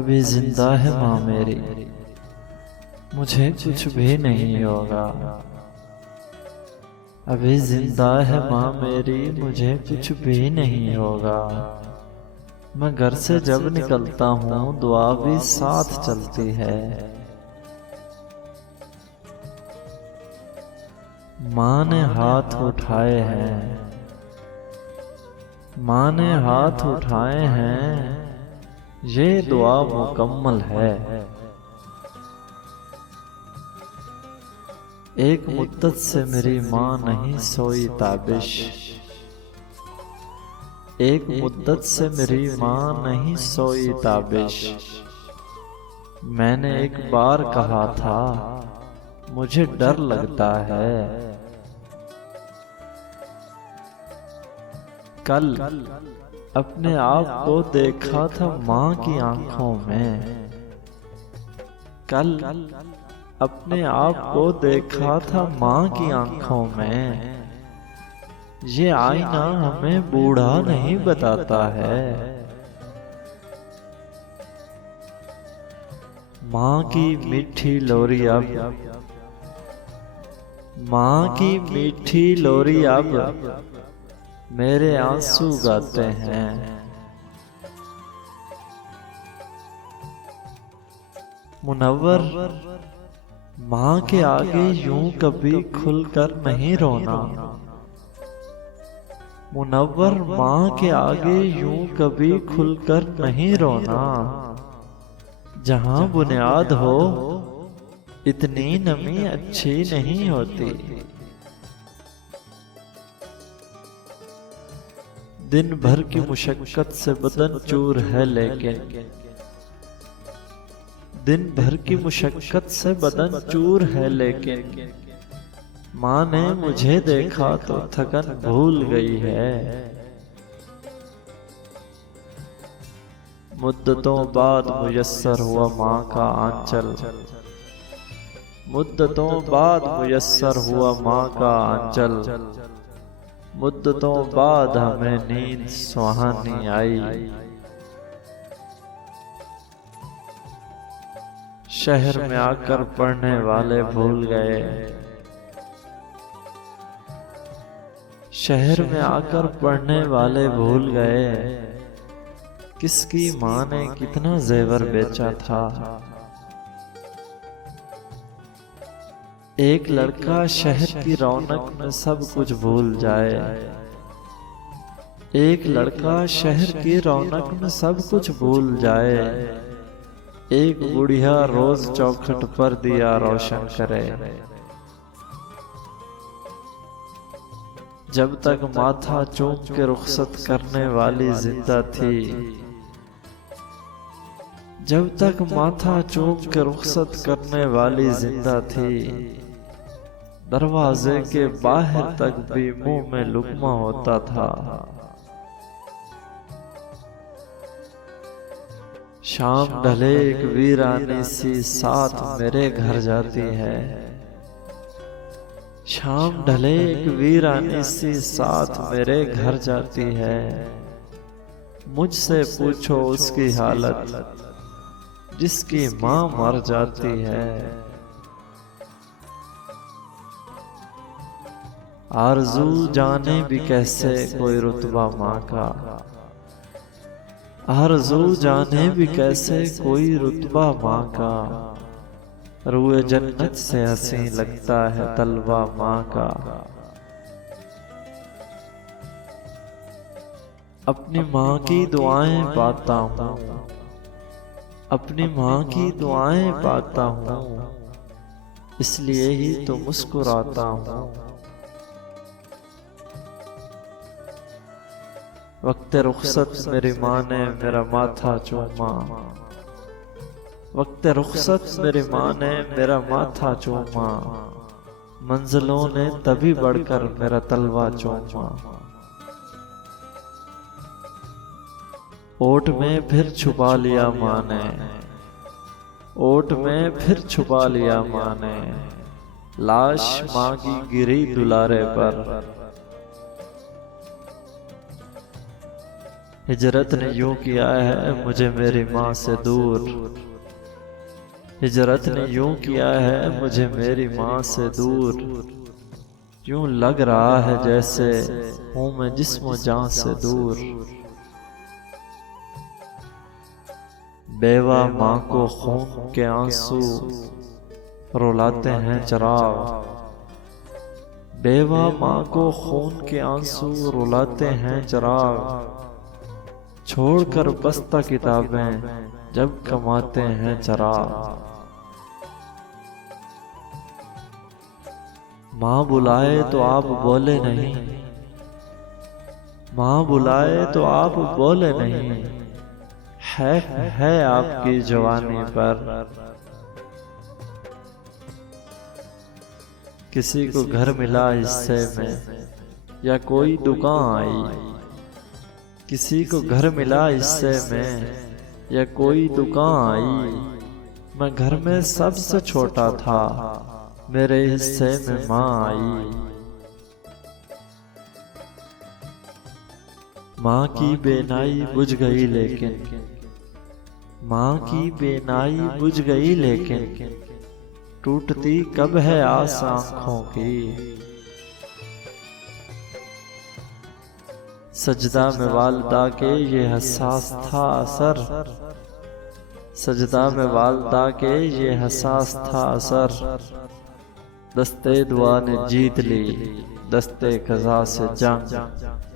अभी जिंदा है माँ मेरी, मुझे कुछ भी नहीं होगा। अभी जिंदा है माँ मेरी, मुझे कुछ भी नहीं होगा। मैं घर से जब निकलता हूँ दुआ भी साथ चलती है। माँ ने हाथ उठाए हैं, माँ ने हाथ उठाए हैं, ये दुआ मुकम्मल है। एक मुद्दत से मेरी माँ नहीं सोई ताबिश, एक मुद्दत से मेरी माँ नहीं सोई ताबिश। मैंने एक बार कहा था मुझे डर लगता है। कल अपने आप को देखा था माँ की आंखों में, कल अपने आप को देखा था माँ की आंखों में। ये आईना हमें बूढ़ा नहीं बताता है। माँ की मीठी लोरी अब, माँ की मीठी लोरी अब मेरे आंसू गाते हैं। मुनव्वर माँ के आगे यूं कभी खुलकर नहीं रोना। मुनव्वर माँ के आगे यूं कभी खुलकर नहीं रोना। जहाँ बुनियाद हो इतनी नमी अच्छी नहीं होती। दिन भर की मुशक्कत से बदन चूर है लेकिन, दिन भर की मुशक्कत से बदन चूर है लेकिन, माँ ने मुझे देखा तो थकन भूल गई है। मुद्दतों बाद मुयस्सर हुआ माँ का आंचल, मुद्दतों बाद मुयस्सर हुआ माँ का आंचल। मुद्दतों बाद हमें नींद सुहानी आई। शहर में आकर पढ़ने वाले भूल गए, शहर में आकर पढ़ने वाले भूल गए, किसकी माँ ने कितना जेवर बेचा था। एक लड़का शहर की रौनक में सब कुछ भूल जाए, एक लड़का शहर की रौनक में सब कुछ भूल जाए। एक बुढ़िया रोज चौखट पर दिया रोशन करे। जब तक माथा चूम के रुखसत करने वाली जिंदा थी, जब तक माथा चूम के रुखसत करने वाली जिंदा थी, दरवाजे के बाहर तक भी मुंह में लुक़मा होता था। शाम ढले एक वीरानी सी साथ मेरे घर जाती है, शाम ढले एक वीरानी सी साथ मेरे घर जाती है। मुझसे पूछो उसकी हालत जिसकी माँ मर जाती है। आरज़ू जाने भी कैसे कोई रुतबा माँ का, आरज़ू जाने भी कैसे कोई रुतबा माँ का। रूए जन्नत से हंसी लगता है तलवा माँ का। अपनी माँ की दुआएं पाता हूँ, अपनी माँ की दुआएं पाता हूँ, इसलिए ही तो मुस्कुराता हूँ। वक्त रुखसत मेरी माँ ने मेरा माथा चूमा, वक्त रुखसत मेरी माँ ने मेरा माथा चूमा। मंजिलों ने तभी बढ़कर मेरा तलवा चूमा। ओट में फिर छुपा लिया माँ ने, ओट में फिर छुपा लिया माँ ने। लाश माँ की गिरी दुलारे पर, हिजरत ने यूं किया है मुझे मेरी माँ से दूर, हिजरत ने यूं किया है मुझे मेरी माँ से दूर। यूं लग रहा है जैसे हूँ मैं जिस्म जान से दूर। बेवा माँ को खून के आंसू रुलाते हैं चराग, बेवा माँ को खून के आंसू रुलाते हैं चराग। छोड़कर बस्ता किताबें जब कमाते हैं चराग। माँ बुलाए तो आप बोले नहीं, माँ बुलाए तो आप बोले नहीं। है आपकी जवानी पर। किसी को घर मिला हिस्से में या कोई दुकान आई, किसी को घर मिला हिस्से में या कोई दुकान आई। मैं घर में सबसे छोटा था, मेरे हिस्से में माँ आई। माँ की बेनाई बुझ गई लेकिन, माँ की बेनाई बुझ गई लेकिन, टूटती कब है आस आँखों की। सजदा में वालदा के ये हसास था असर, सजदा में वालदा के ये हसास था असर। दस्ते दुआ ने जीत ली दस्ते क़ज़ा से जंग।